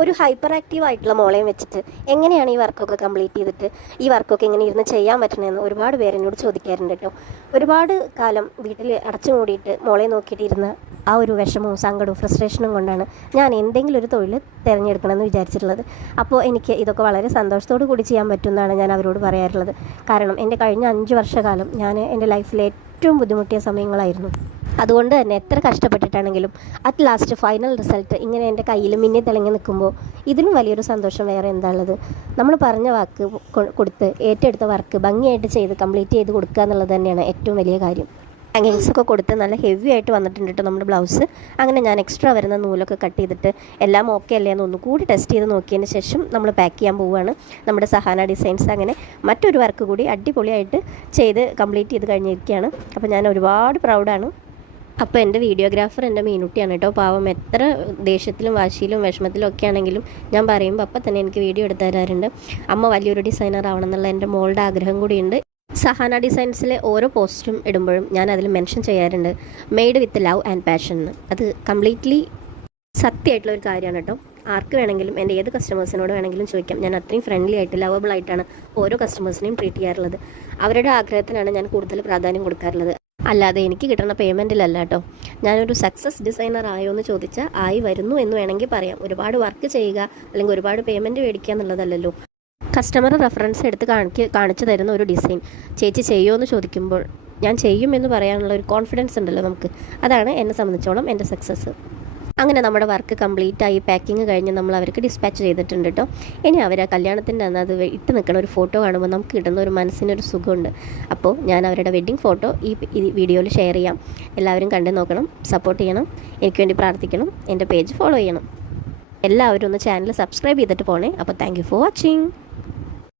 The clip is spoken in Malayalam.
ഒരു ഹൈപ്പർ ആക്റ്റീവ് ആയിട്ടുള്ള മോളെയും വെച്ചിട്ട് എങ്ങനെയാണ് ഈ വർക്കൊക്കെ കംപ്ലീറ്റ് ചെയ്തിട്ട് ഈ വർക്കൊക്കെ എങ്ങനെ ഇരുന്ന് ചെയ്യാൻ പറ്റണമെന്ന് ഒരുപാട് പേര് എന്നോട് ചോദിക്കാറുണ്ട് കേട്ടോ. ഒരുപാട് കാലം വീട്ടിൽ അടച്ചു മൂടിയിട്ട് മോളെ നോക്കിയിട്ടിരുന്ന ആ ഒരു വിഷമവും സങ്കടവും ഫ്രസ്ട്രേഷനും കൊണ്ടാണ് ഞാൻ എന്തെങ്കിലും ഒരു തൊഴിൽ തിരഞ്ഞെടുക്കണമെന്ന് വിചാരിച്ചിട്ടുള്ളത്. അപ്പോൾ എനിക്ക് ഇതൊക്കെ വളരെ സന്തോഷത്തോടു കൂടി ചെയ്യാൻ പറ്റുമെന്നാണ് ഞാൻ അവരോട് പറയാറുള്ളത്. കാരണം എൻ്റെ കഴിഞ്ഞ 5 വർഷക്കാലം ഞാൻ എൻ്റെ ലൈഫിലെ ഏറ്റവും ബുദ്ധിമുട്ടിയ സമയങ്ങളായിരുന്നു. അതുകൊണ്ട് തന്നെ എത്ര കഷ്ടപ്പെട്ടിട്ടാണെങ്കിലും അറ്റ് ലാസ്റ്റ് ഫൈനൽ റിസൾട്ട് ഇങ്ങനെ എൻ്റെ കയ്യിൽ മിന്നി തിളങ്ങി നിൽക്കുമ്പോൾ ഇതിലും വലിയൊരു സന്തോഷം വേറെ എന്താ ഉള്ളത്. നമ്മൾ പറഞ്ഞ വാക്ക് കൊടുത്ത് ഏറ്റെടുത്ത വർക്ക് ഭംഗിയായിട്ട് ചെയ്ത് കംപ്ലീറ്റ് ചെയ്ത് കൊടുക്കുക എന്നുള്ളത് തന്നെയാണ് ഏറ്റവും വലിയ കാര്യം. ഹാങ്ങിങ്സൊക്കെ കൊടുത്ത് നല്ല ഹെവി ആയിട്ട് വന്നിട്ടുണ്ട് കേട്ടോ നമ്മുടെ ബ്ലൗസ്. അങ്ങനെ ഞാൻ എക്സ്ട്രാ വരുന്ന നൂലൊക്കെ കട്ട് ചെയ്തിട്ട് എല്ലാം ഓക്കെ അല്ലേ എന്ന് ഒന്നുകൂടി ടെസ്റ്റ് ചെയ്ത് നോക്കിയതിന് ശേഷം നമ്മൾ പാക്ക് ചെയ്യാൻ പോവുകയാണ്. നമ്മുടെ സഹാന ഡിസൈൻസ് അങ്ങനെ മറ്റൊരു വർക്ക് കൂടി അടിപൊളിയായിട്ട് ചെയ്ത് കംപ്ലീറ്റ് ചെയ്ത് കഴിഞ്ഞിരിക്കുകയാണ്. അപ്പോൾ ഞാൻ ഒരുപാട് പ്രൗഡാണ്. അപ്പോൾ എൻ്റെ വീഡിയോഗ്രാഫർ എൻ്റെ മീനുട്ടിയാണ് കേട്ടോ. പാവം എത്ര ദേഷ്യത്തിലും വാശിയിലും വിഷമത്തിലും ഒക്കെ ആണെങ്കിലും ഞാൻ പറയുമ്പോൾ അപ്പം തന്നെ എനിക്ക് വീഡിയോ എടുത്ത് തരാറുണ്ട്. അമ്മ വലിയൊരു ഡിസൈനർ ആവണം എന്നുള്ള എൻ്റെ മോളുടെ ആഗ്രഹം കൂടിയുണ്ട്. സഹാന ഡിസൈൻസിലെ ഓരോ പോസ്റ്റും ഇടുമ്പോഴും ഞാൻ അതിൽ മെൻഷൻ ചെയ്യാറുണ്ട് made with love and passion എന്ന്. അത് കംപ്ലീറ്റ്ലി സത്യമായിട്ടുള്ള ഒരു കാര്യമാണ് കേട്ടോ. ആർക്ക് വേണമെങ്കിലും എൻ്റെ ഏത് കസ്റ്റമേഴ്സിനോട് വേണമെങ്കിലും ചോദിക്കാം. ഞാൻ അത്രയും ഫ്രണ്ട്ലി ആയിട്ട് ലവബിൾ ആയിട്ടാണ് ഓരോ കസ്റ്റമേഴ്സിനെയും ട്രീറ്റ് ചെയ്യാറുള്ളത്. അവരുടെ ആഗ്രഹത്തിനാണ് ഞാൻ കൂടുതൽ പ്രാധാന്യം കൊടുക്കാറുള്ളത്. അല്ലാതെ എനിക്ക് കിട്ടുന്ന പേയ്മെൻറ്റിലല്ല കേട്ടോ. ഞാനൊരു സക്സസ് ഡിസൈനർ ആയോ എന്ന് ചോദിച്ചാൽ ആയി വരുന്നു എന്ന് വേണമെങ്കിൽ പറയാം. ഒരുപാട് വർക്ക് ചെയ്യുക അല്ലെങ്കിൽ ഒരുപാട് പേയ്മെൻറ്റ് മേടിക്കുക എന്നുള്ളതല്ലല്ലോ. കസ്റ്റമർ റെഫറൻസ് എടുത്ത് കാണിച്ചു തരുന്ന ഒരു ഡിസൈൻ ചേച്ചി ചെയ്യുമോ എന്ന് ചോദിക്കുമ്പോൾ ഞാൻ ചെയ്യും എന്ന് പറയാനുള്ള ഒരു കോൺഫിഡൻസ് ഉണ്ടല്ലോ നമുക്ക്. അതാണ് എന്നെ സംബന്ധിച്ചോളം എൻ്റെ സക്സസ്. അങ്ങനെ നമ്മുടെ വർക്ക് കംപ്ലീറ്റ് ആയി പാക്കിങ് കഴിഞ്ഞ് നമ്മൾ അവർക്ക് ഡിസ്പാച്ച് ചെയ്തിട്ടുണ്ട് കേട്ടോ. ഇനി അവർ ആ കല്യാണത്തിൻ്റെ അന്ന് അത് ഇട്ട് നിൽക്കുന്ന ഒരു ഫോട്ടോ കാണുമ്പോൾ നമുക്ക് കിട്ടുന്ന ഒരു മനസ്സിനൊരു സുഖമുണ്ട്. അപ്പോൾ ഞാൻ അവരുടെ വെഡ്ഡിങ് ഫോട്ടോ ഈ വീഡിയോയിൽ ഷെയർ ചെയ്യാം. എല്ലാവരും കണ്ടു നോക്കണം, സപ്പോർട്ട് ചെയ്യണം, എനിക്ക് വേണ്ടി പ്രാർത്ഥിക്കണം, എൻ്റെ പേജ് ഫോളോ ചെയ്യണം. എല്ലാവരും ഒന്ന് ചാനൽ സബ്സ്ക്രൈബ് ചെയ്തിട്ട് പോണേ. അപ്പോൾ താങ്ക് യു ഫോർ വാച്ചിങ്.